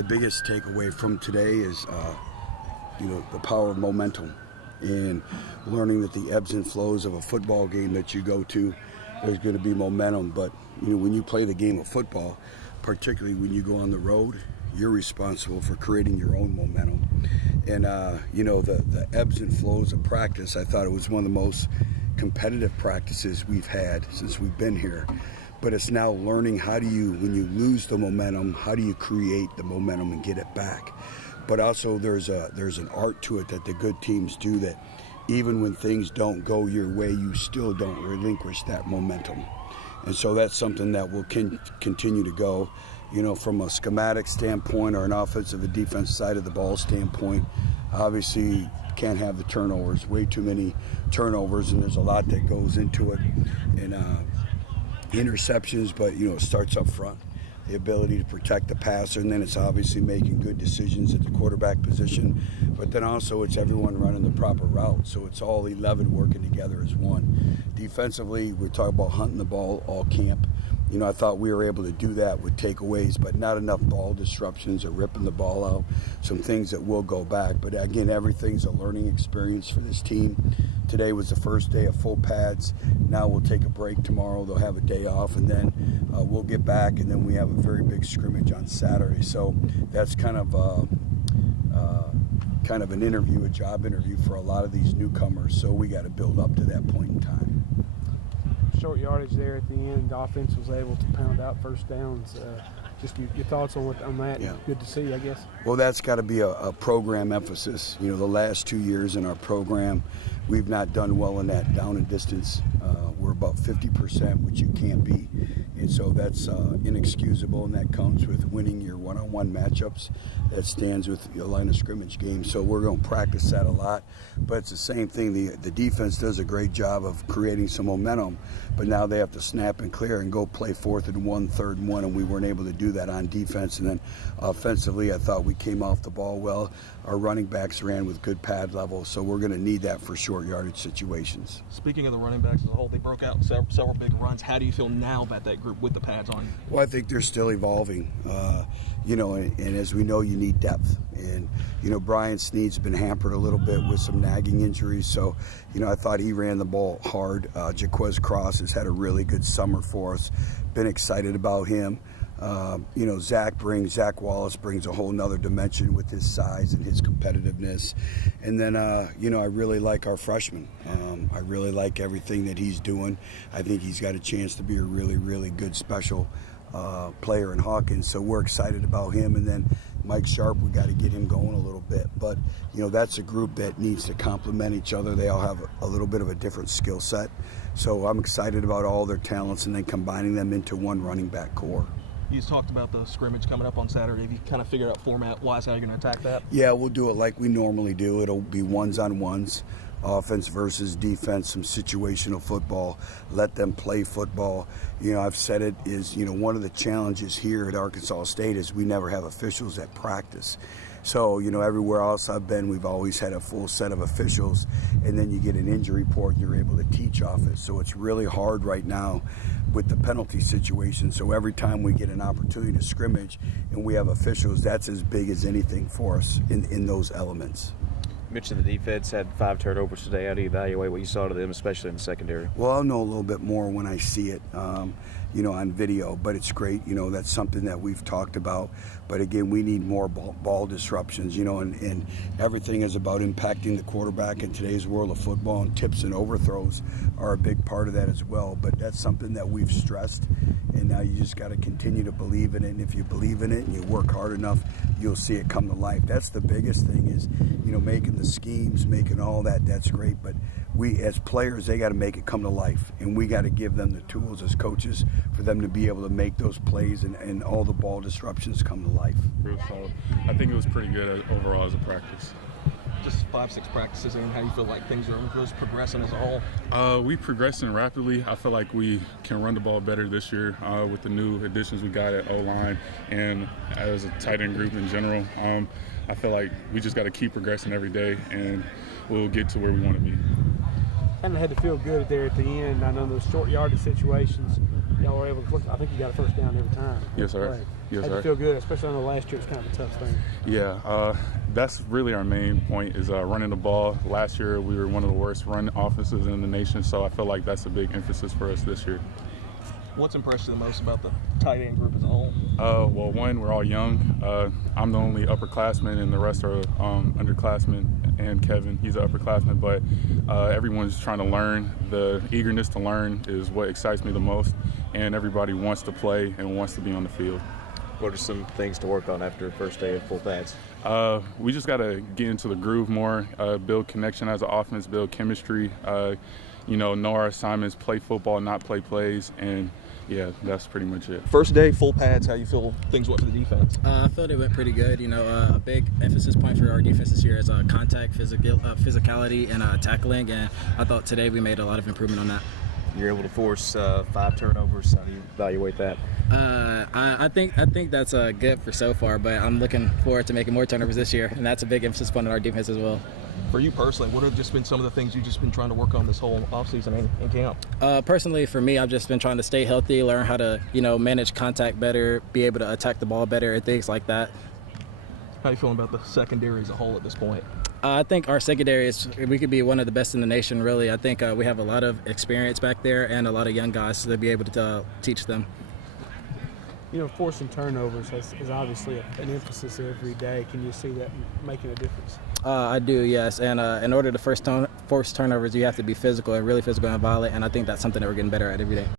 the biggest takeaway from today is, the power of momentum and learning that the ebbs and flows of a football game that you go to, there's going to be momentum. But, when you play the game of football, particularly when you go on the road, you're responsible for creating your own momentum. And, the ebbs and flows of practice, I thought it was one of the most competitive practices we've had since we've been here. But it's now learning when you lose the momentum, how do you create the momentum and get it back? But also there's an art to it that the good teams do, that even when things don't go your way, you still don't relinquish that momentum. And so that's something that will continue to go, from a schematic standpoint or an offensive and defensive side of the ball standpoint. Obviously, can't have the turnovers, way too many turnovers, and there's a lot that goes into it. And interceptions, but, it starts up front. The ability to protect the passer, and then it's obviously making good decisions at the quarterback position. But then also it's everyone running the proper route. So it's all 11 working together as one. Defensively, we're talking about hunting the ball all camp. I thought we were able to do that with takeaways, but not enough ball disruptions or ripping the ball out. Some things that will go back. But again, everything's a learning experience for this team. Today was the first day of full pads. Now we'll take a break tomorrow. They'll have a day off, and then we'll get back, and then we have a very big scrimmage on Saturday. So that's kind of an interview, a job interview for a lot of these newcomers. So we got to build up to that point in time. Short yardage there at the end. The offense was able to pound out first downs. Just your thoughts on that. Yeah. Good to see, I guess. Well, that's got to be a program emphasis. The last 2 years in our program, we've not done well in that down and distance. We're about 50%, which you can't be. And so that's inexcusable, and that comes with winning your one-on-one matchups. That stands with your line of scrimmage game. So we're going to practice that a lot. But it's the same thing. The defense does a great job of creating some momentum, but now they have to snap and clear and go play 4th and 1, 3rd and 1, and we weren't able to do that on defense. And then offensively, I thought we came off the ball well. Our running backs ran with good pad level, so we're going to need that for short yardage situations. Speaking of the running backs as a whole, they broke out several big runs. How do you feel now about that group with the pads on? Well, I think they're still evolving, and as we know, you need depth. And, Brian Snead's been hampered a little bit with some nagging injuries, so, I thought he ran the ball hard. Jaquez Cross has had a really good summer for us. Been excited about him. Zach Wallace brings a whole nother dimension with his size and his competitiveness. And then, I really like our freshman. I really like everything that he's doing. I think he's got a chance to be a really, really good special player in Hawkins. So we're excited about him. And then Mike Sharp, we got to get him going a little bit. But, that's a group that needs to complement each other. They all have a little bit of a different skill set. So I'm excited about all their talents and then combining them into one running back core. You talked about the scrimmage coming up on Saturday. Have you kind of figured out format-wise how you're going to attack that? Yeah, we'll do it like we normally do. It'll be ones-on-ones, offense versus defense, some situational football. Let them play football. I've said it is, one of the challenges here at Arkansas State is we never have officials at practice. So, everywhere else I've been, we've always had a full set of officials, and then you get an injury report and you're able to teach off it. So it's really hard right now with the penalty situation. So every time we get an opportunity to scrimmage and we have officials, that's as big as anything for us in those elements. You mentioned the defense had 5 turnovers today. How do you evaluate what you saw to them, especially in the secondary? Well, I'll know a little bit more when I see it, on video. But it's great. That's something that we've talked about. But again, we need more ball disruptions, and everything is about impacting the quarterback in today's world of football, and tips and overthrows are a big part of that as well. But that's something that we've stressed, and now you just got to continue to believe in it. And if you believe in it and you work hard enough, you'll see it come to life. That's the biggest thing is, making the schemes, making all that, that's great. But we, as players, they got to make it come to life. And we got to give them the tools as coaches for them to be able to make those plays and all the ball disruptions come to life. So I think it was pretty good overall as a practice. Just 5-6 practices in, how you feel like things are just progressing as a whole? We progressing rapidly. I feel like we can run the ball better this year with the new additions we got at O-line and as a tight end group in general. I feel like we just got to keep progressing every day, and we'll get to where we want to be. kind of had to feel good there at the end. I know those short yardage situations, y'all were able to look. I think you got a first down every time. Yes, sir. Play. Yes, had sir. to feel good, especially on the last year. It's kind of a tough thing. Yeah, that's really our main point is running the ball. Last year we were one of the worst run offenses in the nation, so I feel like that's a big emphasis for us this year. What's impressed you the most about the tight end group as a whole? Well, one, we're all young. I'm the only upperclassman, and the rest are underclassmen. And Kevin, he's an upperclassman, but everyone's trying to learn. The eagerness to learn is what excites me the most, and everybody wants to play and wants to be on the field. What are some things to work on after the first day of full pads? We just got to get into the groove more, build connection as an offense, build chemistry, know our assignments, play football, not play plays, and yeah, that's pretty much it. First day, full pads, how you feel things went for the defense? I felt it went pretty good. A big emphasis point for our defense this year is contact, physicality, and tackling, and I thought today we made a lot of improvement on that. You're able to force 5 turnovers. How do you evaluate that? I think that's good for so far, but I'm looking forward to making more turnovers this year, and that's a big emphasis point on our defense as well. For you personally, what have just been some of the things you've just been trying to work on this whole offseason in camp? Personally, for me, I've just been trying to stay healthy, learn how to, manage contact better, be able to attack the ball better, and things like that. How are you feeling about the secondary as a whole at this point? I think our secondary we could be one of the best in the nation, really. I think we have a lot of experience back there and a lot of young guys to be able to teach them. Forcing turnovers is obviously an emphasis every day. Can you see that making a difference? I do, yes. And in order to force turnovers, you have to be physical and really physical and violent, and I think that's something that we're getting better at every day.